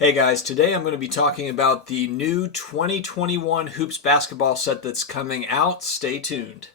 Hey guys, today I'm going to be talking about the new 2021 Hoops basketball set that's coming out. Stay tuned.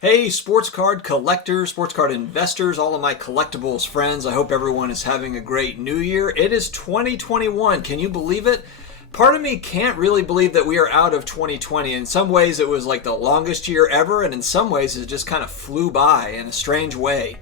Hey, sports card collectors, sports card investors, all of my collectibles friends. I hope everyone is having a great new year. It is 2021. Can you believe it? Part of me can't really believe that we are out of 2020. In some ways, it was like the longest year ever, and in some ways, it just kind of flew by in a strange way.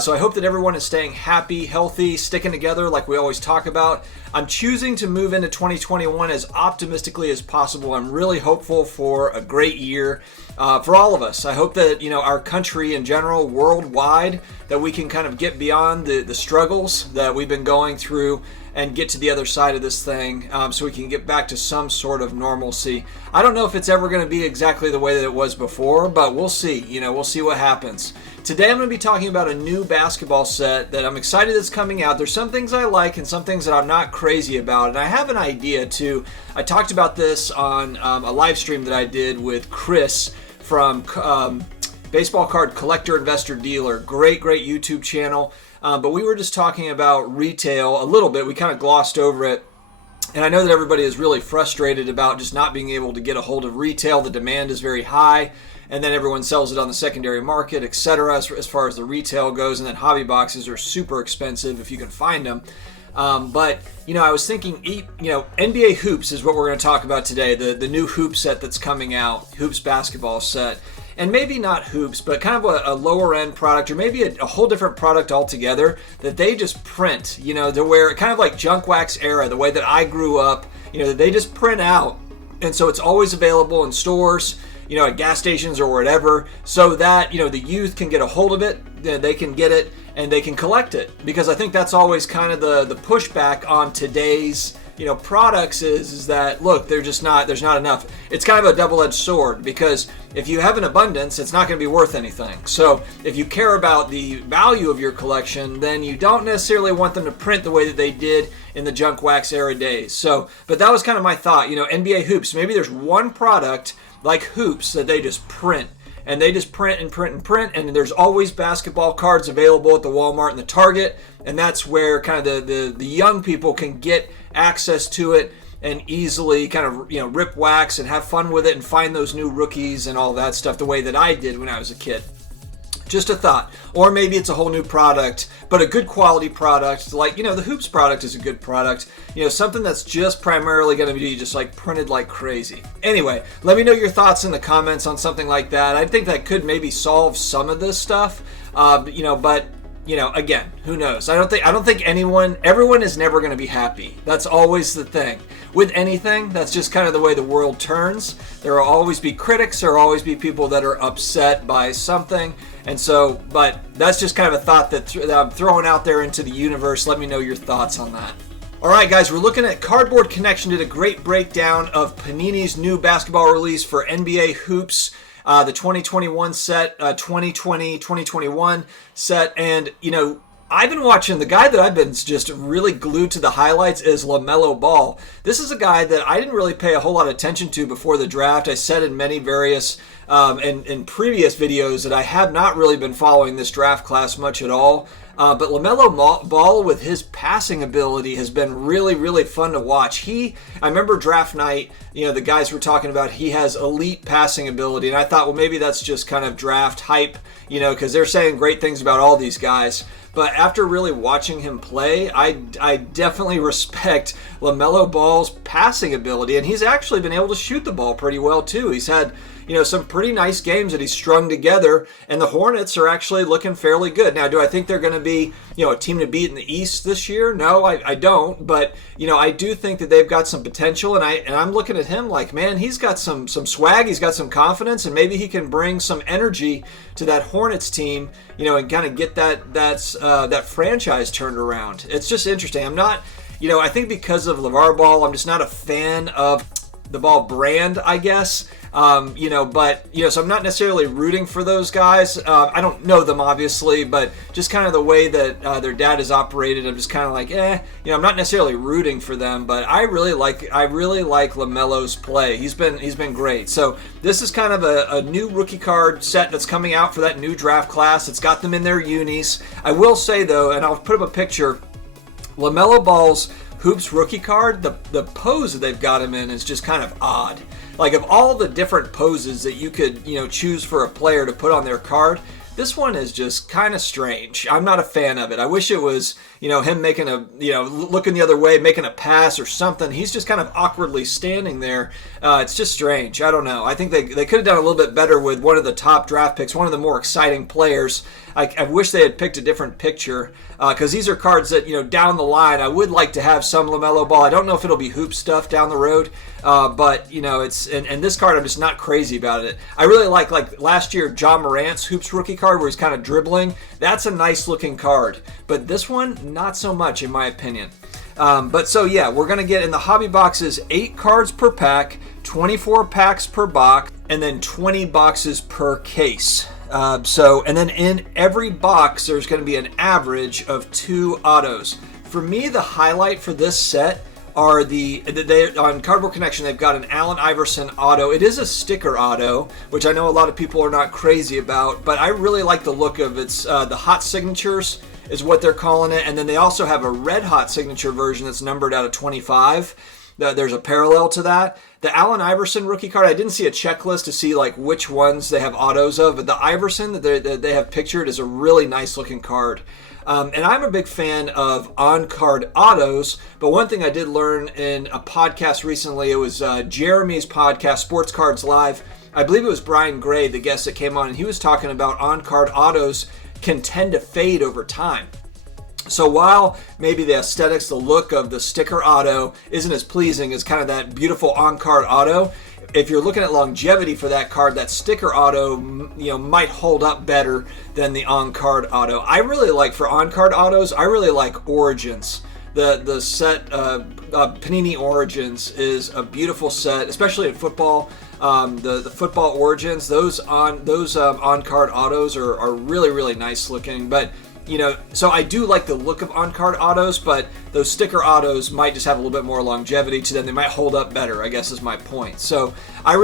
So I hope that everyone is staying happy, healthy, sticking together like we always talk about. I'm choosing to move into 2021 as optimistically as possible. I'm really hopeful for a great year for all of us. I hope that, our country in general, worldwide, that we can kind of get beyond the struggles that we've been going through and get to the other side of this thing so we can get back to some sort of normalcy. I don't know if it's ever going to be exactly the way that it was before, but we'll see. We'll see what happens. Today I'm going to be talking about a new basketball set that I'm excited that's coming out. There's some things I like and some things that I'm not crazy about, and I have an idea too. I talked about this on a live stream that I did with Chris from Baseball Card Collector Investor Dealer. Great YouTube channel. But we were just talking about retail a little bit. We kind of glossed over it. And I know that everybody is really frustrated about just not being able to get a hold of retail. The demand is very high. And then everyone sells it on the secondary market, etc. as far as the retail goes. And then hobby boxes are super expensive if you can find them. But I was thinking, NBA Hoops is what we're going to talk about today. The new hoop set that's coming out, Hoops basketball set. And maybe not hoops, but kind of a lower end product, or maybe a whole different product altogether that they just print, to where kind of like junk wax era, the way that I grew up, that they just print out. And so it's always available in stores, at gas stations or whatever, so that, the youth can get a hold of it, they can get it, and they can collect it. Because I think that's always kind of the pushback on today's products is that, look, there's not enough. It's kind of a double-edged sword, because if you have an abundance, it's not going to be worth anything. So if you care about the value of your collection, then you don't necessarily want them to print the way that they did in the junk wax era days. So, but that was kind of my thought. NBA Hoops, maybe there's one product like Hoops that they just print. And they just print and print and print, and there's always basketball cards available at the Walmart and the Target, and that's where kind of the young people can get access to it and easily kind of rip wax and have fun with it and find those new rookies and all that stuff the way that I did when I was a kid. Just a thought. Or maybe it's a whole new product, but a good quality product, like, the Hoops product is a good product, something that's just primarily going to be just like printed like crazy. Anyway, let me know your thoughts in the comments on something like that. I think that could maybe solve some of this stuff, but again, who knows? I don't think everyone is never going to be happy. That's always the thing. With anything, that's just kind of the way the world turns. There will always be critics. There will always be people that are upset by something. And so, but that's just kind of a thought that I'm throwing out there into the universe. Let me know your thoughts on that. All right, guys, we're looking at Cardboard Connection. Did a great breakdown of Panini's new basketball release for NBA Hoops. The 2021 set, 2020-2021 set. And, I've been watching, the guy that I've been just really glued to the highlights is Lamello Ball. This is a guy that I didn't really pay a whole lot of attention to before the draft. I said in many various in previous videos that I have not really been following this draft class much at all. But Lamello Ball with his passing ability has been really fun to watch. I remember draft night, the guys were talking about he has elite passing ability. And I thought, well, maybe that's just kind of draft hype, because they're saying great things about all these guys. But after really watching him play, I definitely respect Lamello Ball's passing ability. And he's actually been able to shoot the ball pretty well, too. He's had, some pretty nice games that he's strung together. And the Hornets are actually looking fairly good. Now, do I think they're going to be, a team to beat in the East this year? No, I don't. But, I do think that they've got some potential. And I'm looking at him like, man, he's got some swag. He's got some confidence. And maybe he can bring some energy to that Hornets team, and kind of get that franchise turned around. It's just interesting. I'm not, I think because of LeVar Ball, I'm just not a fan of the Ball brand, I guess. So I'm not necessarily rooting for those guys. I don't know them, obviously, but just kind of the way that their dad is operated, I'm just kind of like, I'm not necessarily rooting for them, but I really like Lamello's play. He's been great. So this is kind of a new rookie card set that's coming out for that new draft class. It's got them in their unis. I will say, though, and I'll put up a picture, Lamello Ball's Hoops rookie card, the pose that they've got him in is just kind of odd. Like, of all the different poses that you could, choose for a player to put on their card, this one is just kind of strange. I'm not a fan of it. I wish it was, him making looking the other way, making a pass or something. He's just kind of awkwardly standing there. It's just strange. I don't know. I think they could have done a little bit better with one of the top draft picks, one of the more exciting players. I wish they had picked a different picture, because these are cards that, down the line, I would like to have some Lamello Ball. I don't know if it'll be hoop stuff down the road, but, it's, and this card, I'm just not crazy about it. I really like last year, Ja Morant's Hoops rookie card where he's kind of dribbling. That's a nice looking card, but this one, not so much, in my opinion. We're going to get in the hobby boxes 8 cards per pack, 24 packs per box, and then 20 boxes per case. And then in every box, there's going to be an average of 2 autos. For me, the highlight for this set are on Cardboard Connection, they've got an Allen Iverson auto. It is a sticker auto, which I know a lot of people are not crazy about, but I really like the look of it. The hot signatures is what they're calling it. And then they also have a red hot signature version that's numbered out of 25. There's a parallel to that. The Allen Iverson rookie card, I didn't see a checklist to see which ones they have autos of, but the Iverson that they have pictured is a really nice looking card. And I'm a big fan of on-card autos, but one thing I did learn in a podcast recently, it was Jeremy's podcast, Sports Cards Live. I believe it was Brian Gray, the guest that came on, and he was talking about on-card autos can tend to fade over time. So while maybe the aesthetics, the look of the sticker auto isn't as pleasing as kind of that beautiful on-card auto, if you're looking at longevity for that card, that sticker auto, might hold up better than the on-card auto. I really like, for on-card autos, I really like Origins. The set Panini Origins is a beautiful set, especially in football. The football Origins, those on-card autos are really, really nice looking. But so I do like the look of on-card autos, but those sticker autos might just have a little bit more longevity to them. They might hold up better, I guess is my point. So I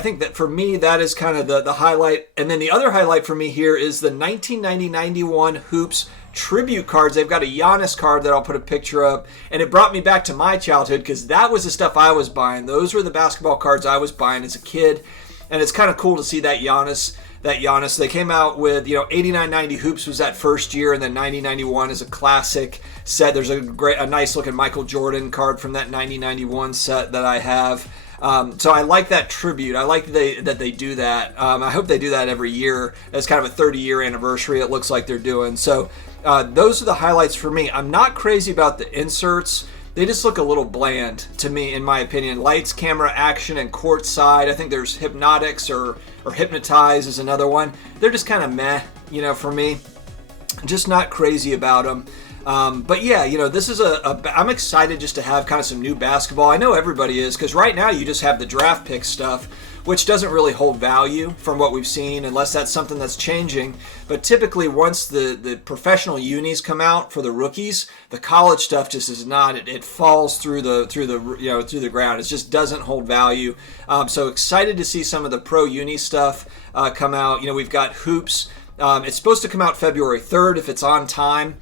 think that for me, that is kind of the highlight. And then the other highlight for me here is the 1990-91 Hoops tribute cards. They've got a Giannis card that I'll put a picture up, and it brought me back to my childhood because that was the stuff I was buying. Those were the basketball cards I was buying as a kid, and it's kind of cool to see that Giannis. They came out with, 89-90 Hoops was that first year, and then 90-91 is a classic set. There's a nice looking Michael Jordan card from that 90-91 set that I have. So I like that tribute. I like that they do that. I hope they do that every year. That's kind of a 30-year anniversary, it looks like they're doing. So those are the highlights for me. I'm not crazy about the inserts. They just look a little bland to me, in my opinion. Lights, camera, action, and courtside. I think there's Hypnotics or Hypnotize is another one. They're just kind of meh, for me. Just not crazy about them. But yeah, this is I'm excited just to have kind of some new basketball. I know everybody is, because right now you just have the draft pick stuff, which doesn't really hold value from what we've seen, unless that's something that's changing. But typically, once the professional unis come out for the rookies, the college stuff just is not. It falls through the ground. It just doesn't hold value. So excited to see some of the pro uni stuff come out. We've got Hoops. It's supposed to come out February 3rd if it's on time,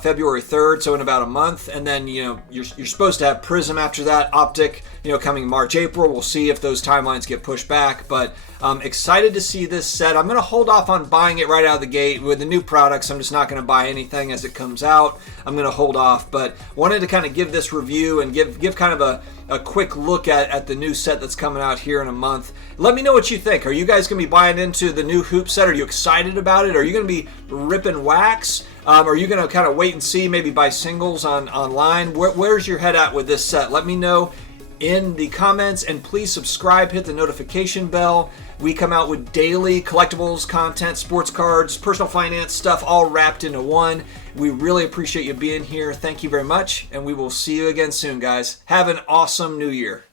February 3rd, so in about a month. And then, you're supposed to have Prism after that, Optic, coming March, April. We'll see if those timelines get pushed back. But excited to see this set. I'm going to hold off on buying it right out of the gate. With the new products, I'm just not going to buy anything as it comes out. I'm going to hold off. But wanted to kind of give this review and give kind of a quick look at the new set that's coming out here in a month. Let me know what you think. Are you guys going to be buying into the new Hoop set? Are you excited about it? Are you going to be ripping wax? Are you going to kind of wait and see, maybe buy singles online? Where's your head at with this set? Let me know in the comments, and please subscribe, hit the notification bell. We come out with daily collectibles content, sports cards, personal finance stuff, all wrapped into one. We really appreciate you being here. Thank you very much, and we will see you again soon, guys. Have an awesome new year.